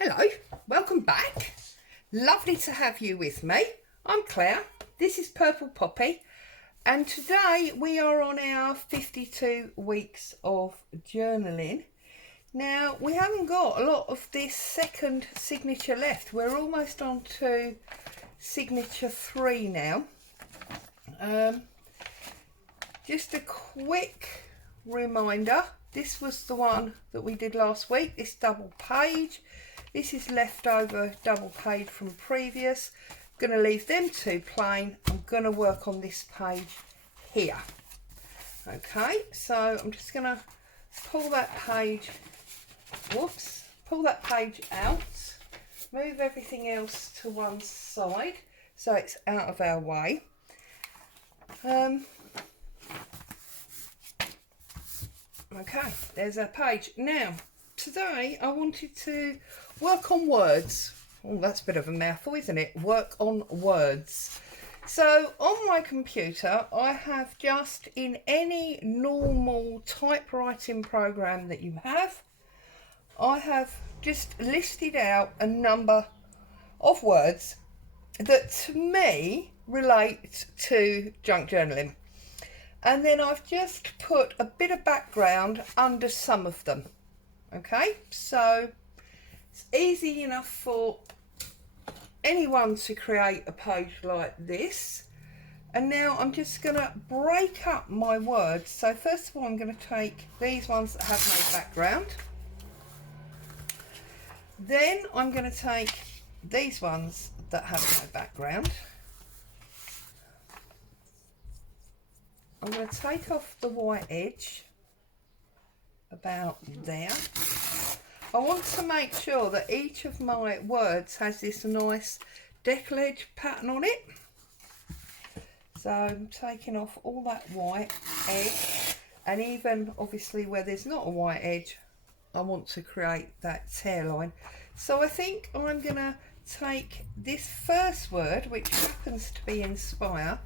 Hello, welcome back. Lovely to have you with me. I'm Claire, this is Purple Poppy, and today we are on our 52 weeks of journaling. Now, we haven't got a lot of this second signature left. We're almost on to signature 3 now. Just a quick reminder, this was the one that we did last week, this double page. This is leftover double page from previous. I'm going to leave them two plain. I'm going to work on this page here. Okay, so I'm just going to pull that page, pull that page out, move everything else to one side so it's out of our way. Okay, there's our page. Now, today I wanted to work on words. Oh, that's a bit of a mouthful, isn't it? Work on words. So on my computer, I have just in any normal typewriting program that you have, I have just listed out a number of words that to me relate to junk journaling. And then I've just put a bit of background under some of them. Okay, so it's easy enough for anyone to create a page like this. And now I'm just going to break up my words. So first of all, I'm going to take these ones that have no background. Then I'm going to take these ones that have no background. I'm going to take off the white edge about there. I want to make sure that each of my words has this nice decollage pattern on it. So I'm taking off all that white edge, and even obviously where there's not a white edge, I want to create that tear line. So I think I'm going to take this first word, which happens to be inspire,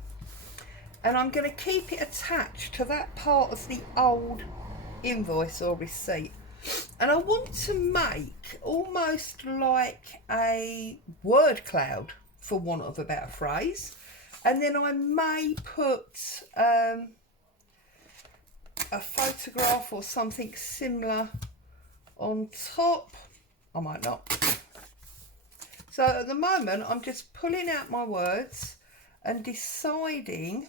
and I'm going to keep it attached to that part of the old invoice or receipt. And I want to make almost like a word cloud, for want of a better phrase. And then I may put a photograph or something similar on top. I might not. So at the moment, I'm just pulling out my words and deciding,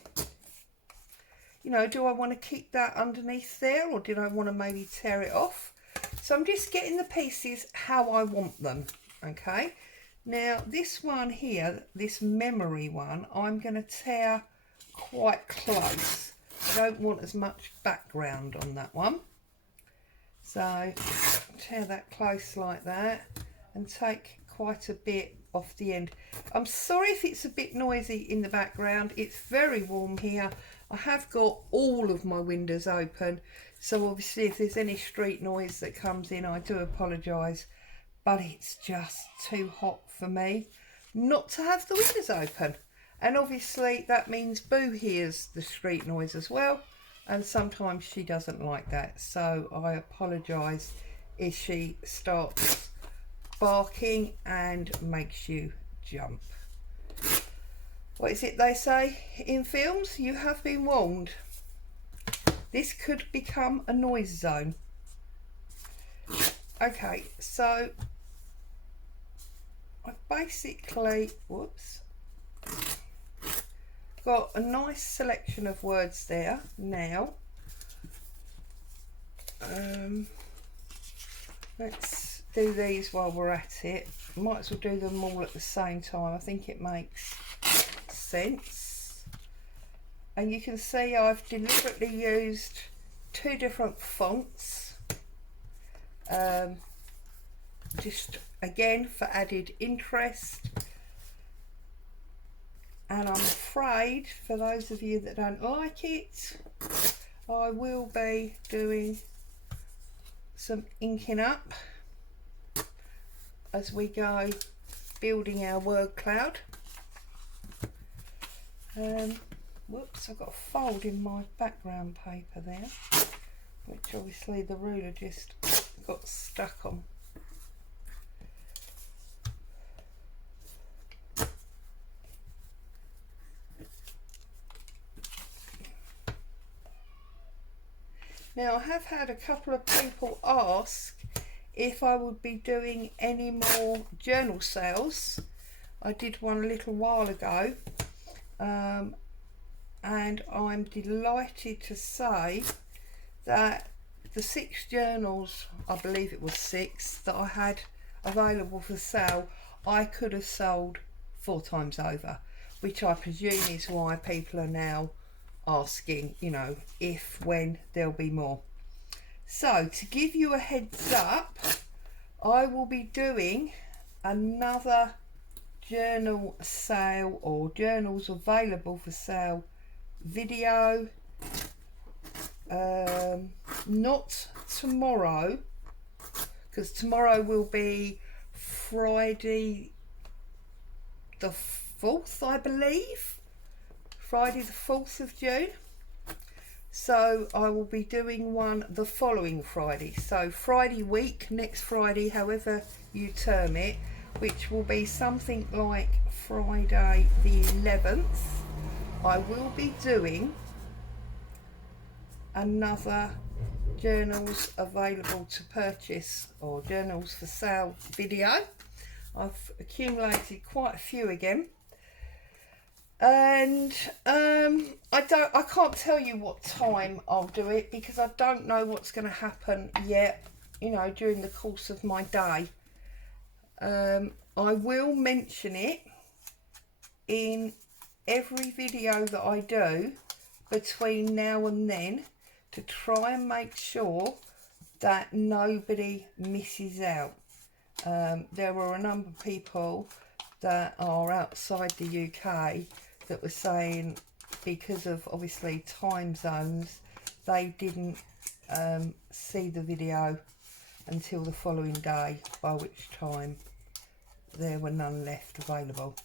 you know, do I want to keep that underneath there, or did I want to maybe tear it off? So I'm just getting the pieces how I want them. Okay, now this one here, this memory one, I'm going to tear quite close. I don't want as much background on that one, so tear that close like that and take quite a bit off the end. I'm sorry if it's a bit noisy in the background. It's very warm here. I have got all of my windows open, so obviously if there's any street noise that comes in, I do apologise, but it's just too hot for me not to have the windows open. And obviously that means Boo hears the street noise as well, and sometimes she doesn't like that, so I apologise if she starts barking and makes you jump. What is it they say in films? You have been warned. This could become a noise zone. Okay, so I've basically, got a nice selection of words there now. Let's do these while we're at it. Might as well do them all at the same time. I think it makes sense. And you can see I've deliberately used 2 different fonts, just again for added interest. And I'm afraid for those of you that don't like it, I will be doing some inking up as we go building our word cloud. Whoops, I've got a fold in my background paper there, which obviously the ruler just got stuck on. Now, I have had a couple of people ask if I would be doing any more journal sales. I did one a little while ago, and I'm delighted to say that the 6 journals, I believe it was 6, that I had available for sale, I could have sold 4 times over, which I presume is why people are now asking, you know, when there'll be more. So to give you a heads up, I will be doing another journal sale or journals available for sale video, not tomorrow, because tomorrow will be Friday the 4th, I believe, Friday the 4th of June. So I will be doing one the following Friday, so Friday week, next Friday, however you term it, which will be something like Friday the 11th. I will be doing another journals available to purchase or journals for sale video. I've accumulated quite a few again, and I can't tell you what time I'll do it because I don't know what's going to happen yet, you know, during the course of my day. I will mention it in every video that I do between now and then to try and make sure that nobody misses out. There were a number of people that are outside the UK that were saying, because of obviously time zones, they didn't see the video until the following day, by which time there were none left available.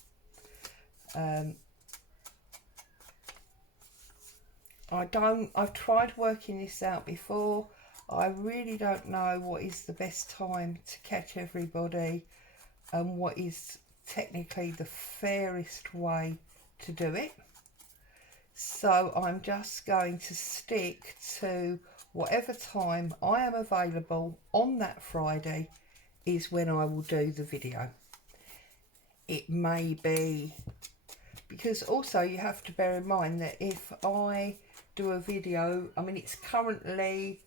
I've tried working this out before. I really don't know what is the best time to catch everybody and what is technically the fairest way to do it. So I'm just going to stick to whatever time I am available on that Friday is when I will do the video. It may be, because also you have to bear in mind that if I do a video, I mean, it's currently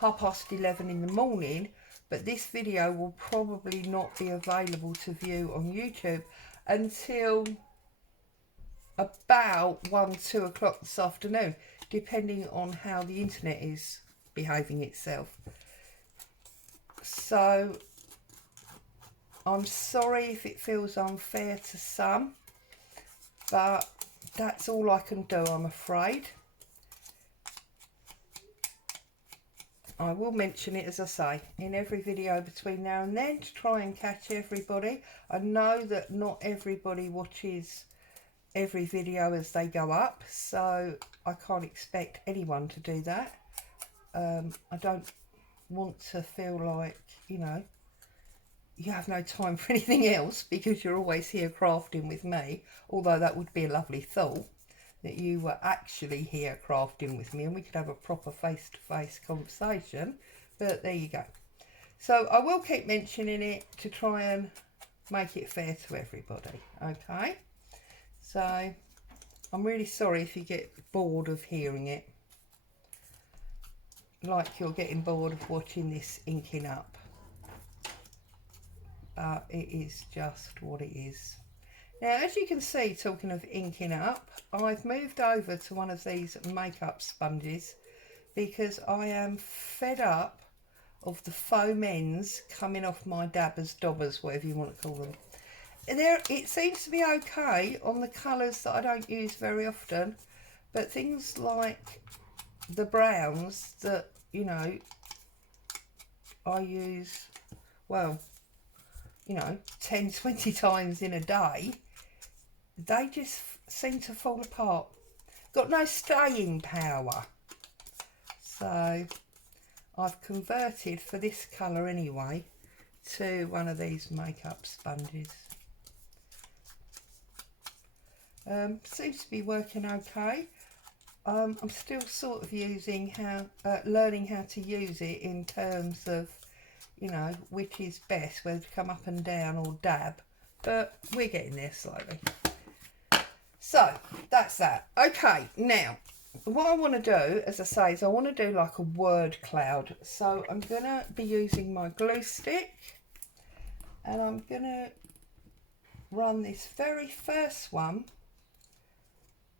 11:30 in the morning, but this video will probably not be available to view on YouTube until about 1-2 o'clock this afternoon, depending on how the internet is behaving itself. So I'm sorry if it feels unfair to some, but that's all I can do, I'm afraid. I will mention it, as I say, in every video between now and then to try and catch everybody. I know that not everybody watches every video as they go up, so I can't expect anyone to do that. I don't want to feel like, you know, you have no time for anything else because you're always here crafting with me, although that would be a lovely thought, that you were actually here crafting with me and we could have a proper face-to-face conversation, but there you go. So I will keep mentioning it to try and make it fair to everybody, okay? So I'm really sorry if you get bored of hearing it, like you're getting bored of watching this inking up, but it is just what it is. Now, as you can see, talking of inking up, I've moved over to one of these makeup sponges because I am fed up of the foam ends coming off my dabbers, dobbers, whatever you want to call them. It seems to be okay on the colours that I don't use very often, but things like the browns that, you know, I use, well, you know, 10-20 times in a day, they just seem to fall apart. Got no staying power. So I've converted, for this colour anyway, to one of these makeup sponges. Seems to be working okay. I'm still sort of using learning how to use it in terms of, you know, which is best, whether to come up and down or dab, but we're getting there slowly. So that's that. Okay, now what I want to do, as I say, is I want to do like a word cloud. So I'm going to be using my glue stick, and I'm going to run this very first one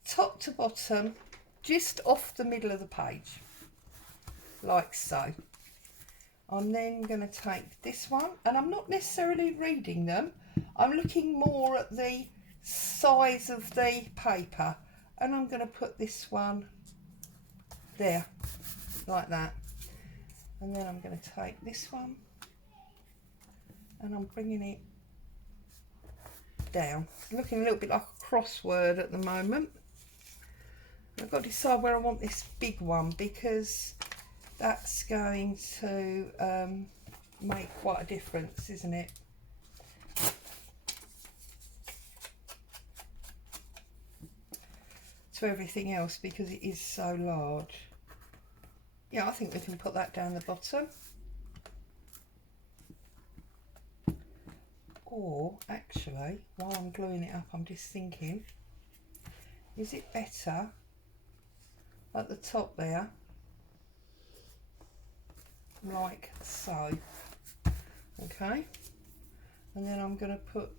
top to bottom, just off the middle of the page, like so. I'm then going to take this one, and I'm not necessarily reading them, I'm looking more at the size of the paper, and I'm going to put this one there, like that. And then I'm going to take this one, and I'm bringing it down. It's looking a little bit like a crossword at the moment. I've got to decide where I want this big one, because that's going to make quite a difference, isn't it? To everything else, because it is so large. Yeah, I think we can put that down the bottom. Or actually, while I'm gluing it up, I'm just thinking, is it better at the top there, like so? Okay, and then I'm going to put,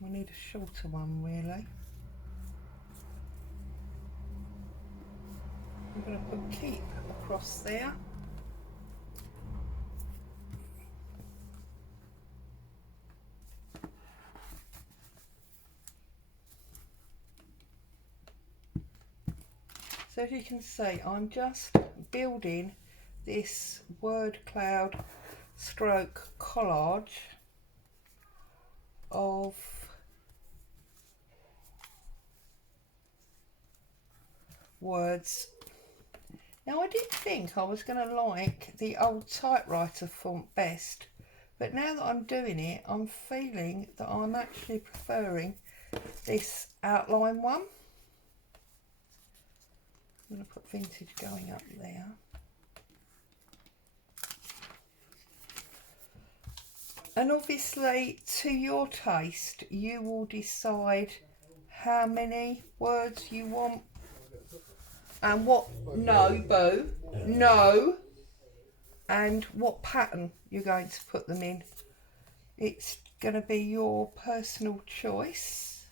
we need a shorter one really. I'm going to put keep across there. So as you can see, I'm just building this word cloud stroke collage of words. Now, I did think I was going to like the old typewriter font best, but now that I'm doing it, I'm feeling that I'm actually preferring this outline one. I'm going to put vintage going up there. And obviously, to your taste, you will decide how many words you want and what, no, boo, no, and what pattern you're going to put them in. It's going to be your personal choice.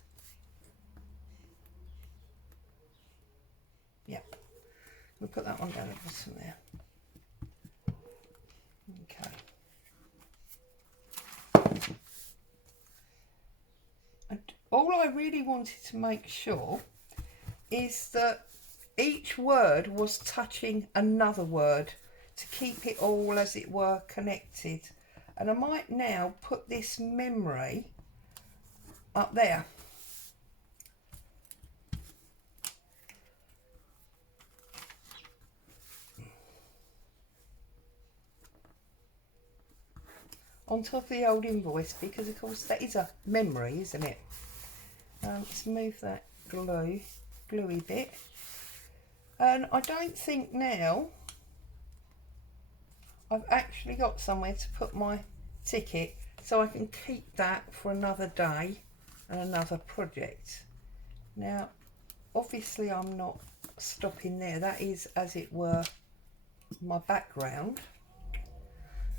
Yep, we'll put that one down at the bottom there. Okay. And all I really wanted to make sure is that each word was touching another word to keep it all, as it were, connected. And I might now put this memory up there. On top of the old invoice, because of course that is a memory, isn't it? Let's move that gluey bit. And I don't think now I've actually got somewhere to put my ticket, so I can keep that for another day and another project. Now, obviously I'm not stopping there. That is, as it were, my background.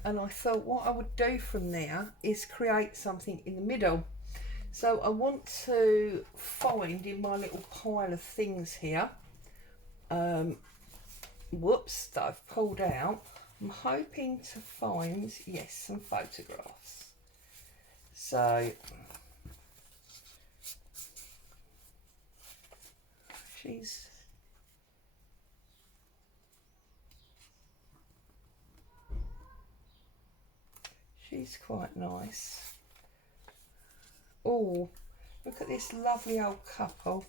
And I thought what I would do from there is create something in the middle. So I want to find in my little pile of things here, whoops, that I've pulled out, I'm hoping to find, yes, some photographs. So she's quite nice. Oh, look at this lovely old couple.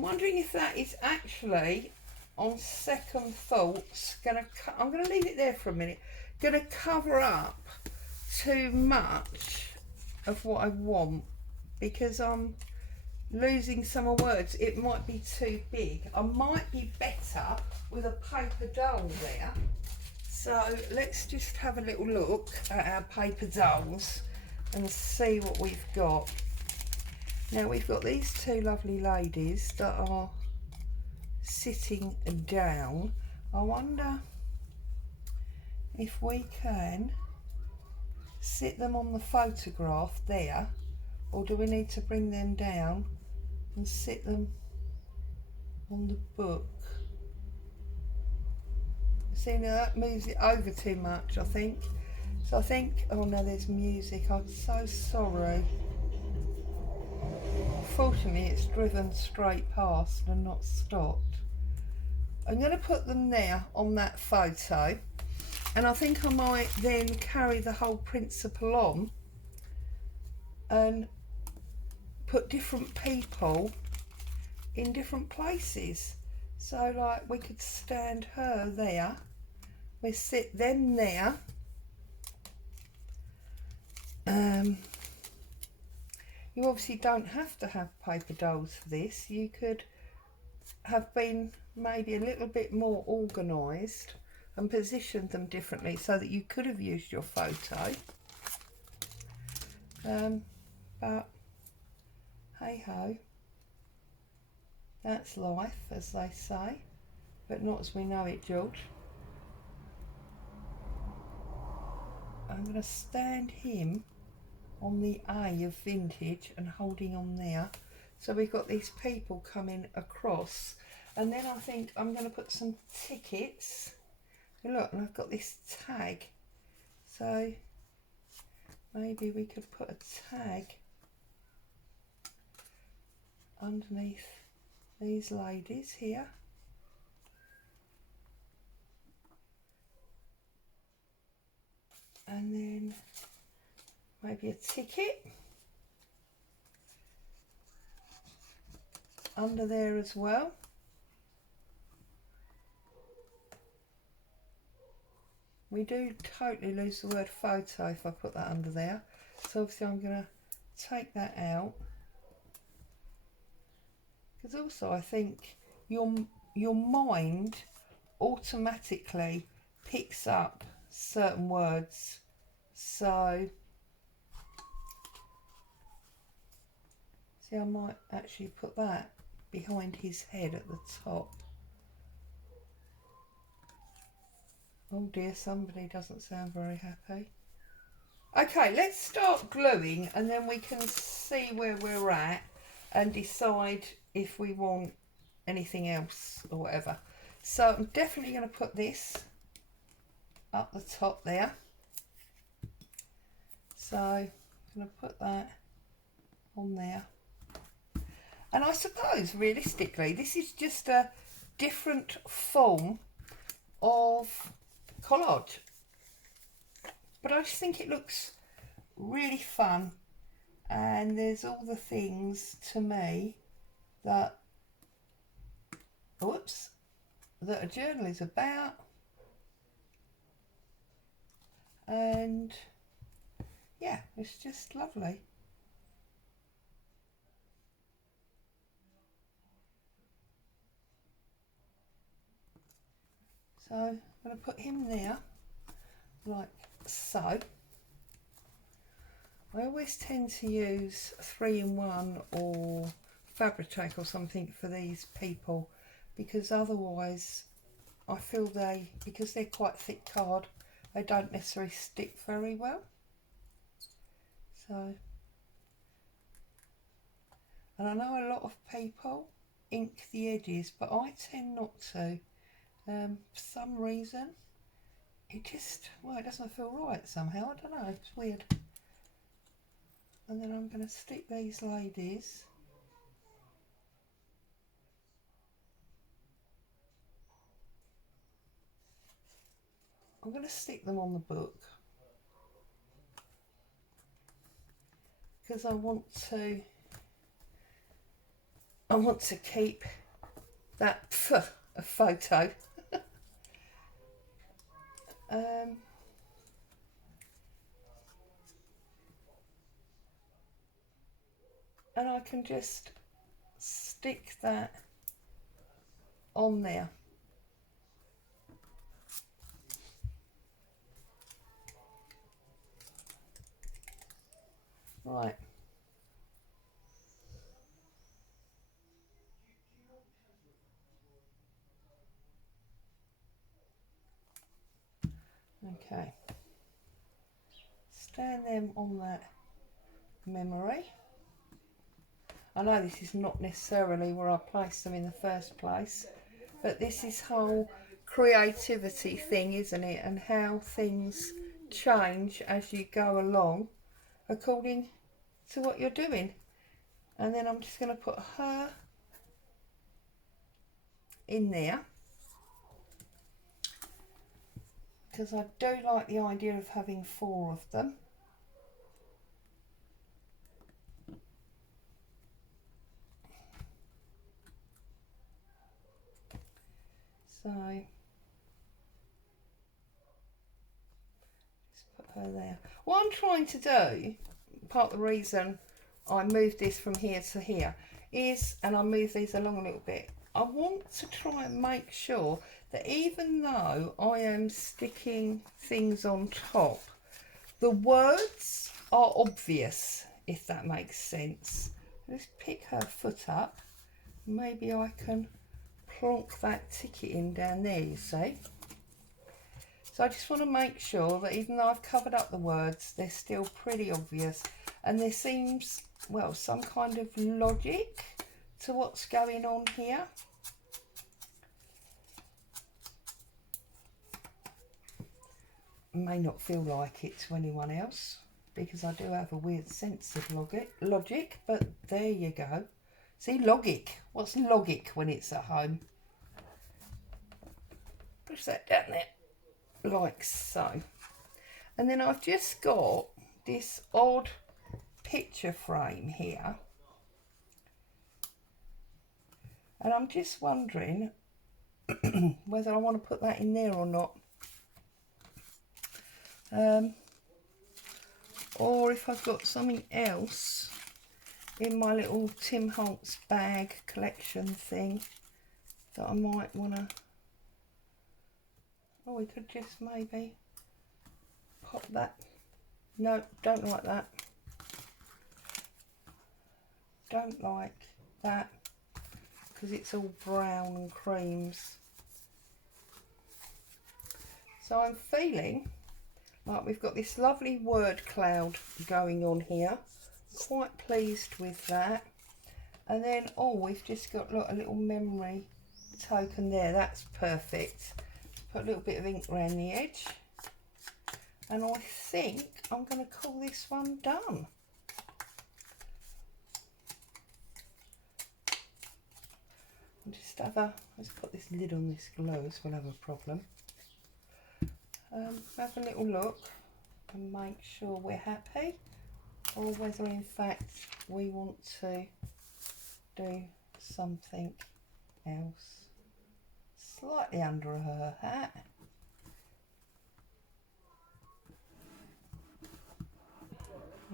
I'm wondering if that is actually, on second thoughts, I'm gonna leave it there for a minute. Gonna cover up too much of what I want, because I'm losing some of words. It might be too big. I might be better with a paper doll there. So let's just have a little look at our paper dolls and see what we've got. Now we've got these two lovely ladies that are sitting down. I wonder if we can sit them on the photograph there, or do we need to bring them down and sit them on the book? See, now that moves it over too much, I think. So I think, oh no, there's music. I'm so sorry. Fortunately, it's driven straight past and not stopped. I'm going to put them there on that photo, and I think I might then carry the whole principle on and put different people in different places. So like we could stand her there, we sit them there. You obviously don't have to have paper dolls for this. You could have been maybe a little bit more organised and positioned them differently so that you could have used your photo. But hey ho, that's life, as they say, but not as we know it, George. I'm going to stand him on the A of vintage and holding on there. So we've got these people coming across, and then I think I'm going to put some tickets. Look, and I've got this tag, so maybe we could put a tag underneath these ladies here. And then maybe a ticket under there as well. We do totally lose the word photo if I put that under there. So obviously I'm going to take that out. Because also I think your mind automatically picks up certain words. So see, I might actually put that behind his head at the top. Oh dear, somebody doesn't sound very happy. Okay, let's start gluing, and then we can see where we're at and decide if we want anything else or whatever. So I'm definitely going to put this up the top there. So I'm going to put that on there. And I suppose realistically this is just a different form of collage, but I just think it looks really fun, and there's all the things to me that that a journal is about, and yeah, it's just lovely. So I'm going to put him there like so. I always tend to use 3-in-1 or Fabric or something for these people, because otherwise I feel because they're quite thick card, they don't necessarily stick very well. So, and I know a lot of people ink the edges, but I tend not to. For some reason it just, well, it doesn't feel right somehow, I don't know, it's weird. And then I'm going to stick these ladies I'm going to stick them on the book because I want to I want to keep that a photo. And I can just stick that on there. Right. Okay. Stand them on that memory. I know this is not necessarily where I placed them in the first place, but this is whole creativity thing, isn't it? And how things change as you go along according to what you're doing. And then I'm just going to put her in there, because I do like the idea of having 4 of them. So just put her there. What I'm trying to do, part of the reason I moved this from here to here is, and I move these along a little bit, I want to try and make sure that even though I am sticking things on top, the words are obvious, if that makes sense. Let's pick her foot up. Maybe I can plonk that ticket in down there, you see. So I just want to make sure that even though I've covered up the words, they're still pretty obvious. And there seems, well, some kind of logic to what's going on here. May not feel like it to anyone else, because I do have a weird sense of logic, but there you go. See, logic. What's logic when it's at home? Push that down there, like so. And then I've just got this odd picture frame here. And I'm just wondering whether I want to put that in there or not. Or if I've got something else in my little Tim Holtz bag collection thing that I might want to... Oh, we could just maybe pop that. No, don't like that. Don't like that, because it's all brown and creams. So I'm feeling like we've got this lovely word cloud going on here. Quite pleased with that. And then, oh, we've just got, look, a little memory token there. That's perfect. Put a little bit of ink around the edge. And I think I'm going to call this one done. I'll just have a, let's put this lid on this glue, so we'll have a problem. Have a little look and make sure we're happy, or whether in fact we want to do something else. Slightly under her hat.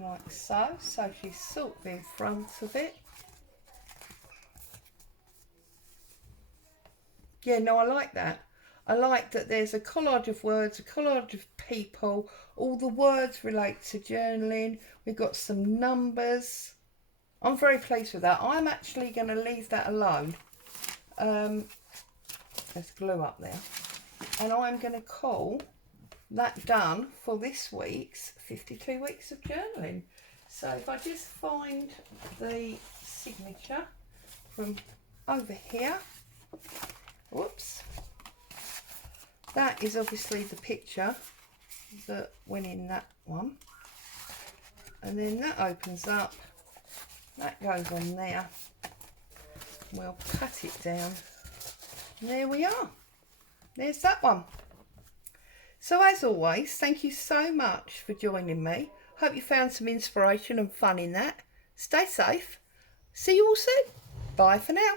Like so, so she's sort of in front of it. Yeah, no, I like that. I like that there's a collage of words, a collage of people, all the words relate to journaling. We've got some numbers. I'm very pleased with that. I'm actually going to leave that alone. There's glue up there. And I'm going to call that done for this week's 52 weeks of journaling. So if I just find the signature from over here. Whoops. That is obviously the picture that went in that one. And then that opens up. That goes on there. We'll pat it down. And there we are. There's that one. So as always, thank you so much for joining me. Hope you found some inspiration and fun in that. Stay safe. See you all soon. Bye for now.